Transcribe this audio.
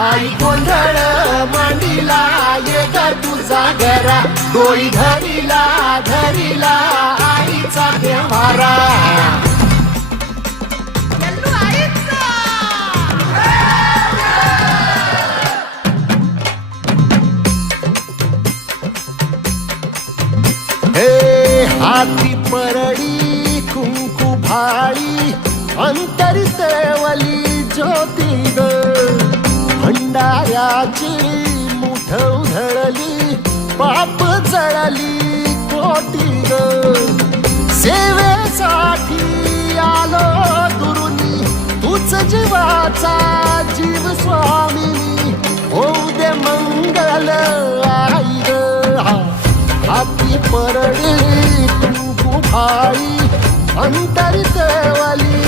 आई गोंधळ मांडीला ये ग तुझा घरा डोई धरीला धरीला आईचा देवारा हे हाती परडी कुंकू भाळी अंतरितवली ज्योती ग भंडाऱ्याची मुठ उधळली पाप जळली कोटी ग सेवेसाठी आलो दुरुनी तूच जीवाचा जीव स्वामिनी होऊ दे मंगल आई ग हाती परडी कुंकू भाळी अंतरितवली